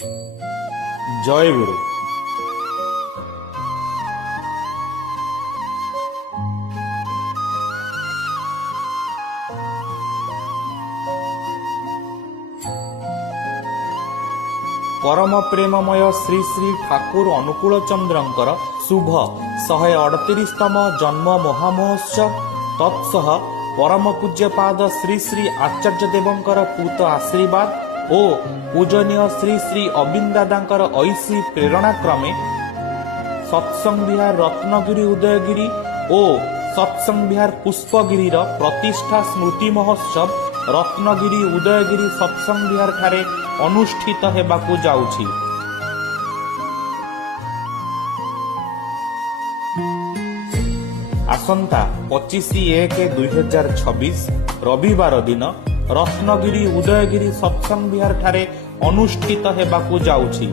জয় গুরু। परम प्रेममय श्री श्री ठाकुर अनुकूल चंद्रंकर शुभ 138तम जन्म महामहोत्सव तत्सह परम पूज्यपाद श्री श्री आचार्य देवंकर पूत आशीर्वाद ओ पूजनीय श्री श्री अबिंद दादांकर ऐसी प्रेरणा क्रमे सत्संग विहार रत्नगिरी उदयगिरी ओ सत्संग विहार पुष्पगिरी प्रतिष्ठा स्मृति महोत्सव रत्नगिरी उदयगिरी सत्संग विहार ठारे अनुष्ठित हेबाकु जाउछि। आसंता 25/1/2026 रविवार दिन रत्नगिरी उदयगिरी सत्संग विहार ठारे अनुष्ठित हेबाकु जाउछि।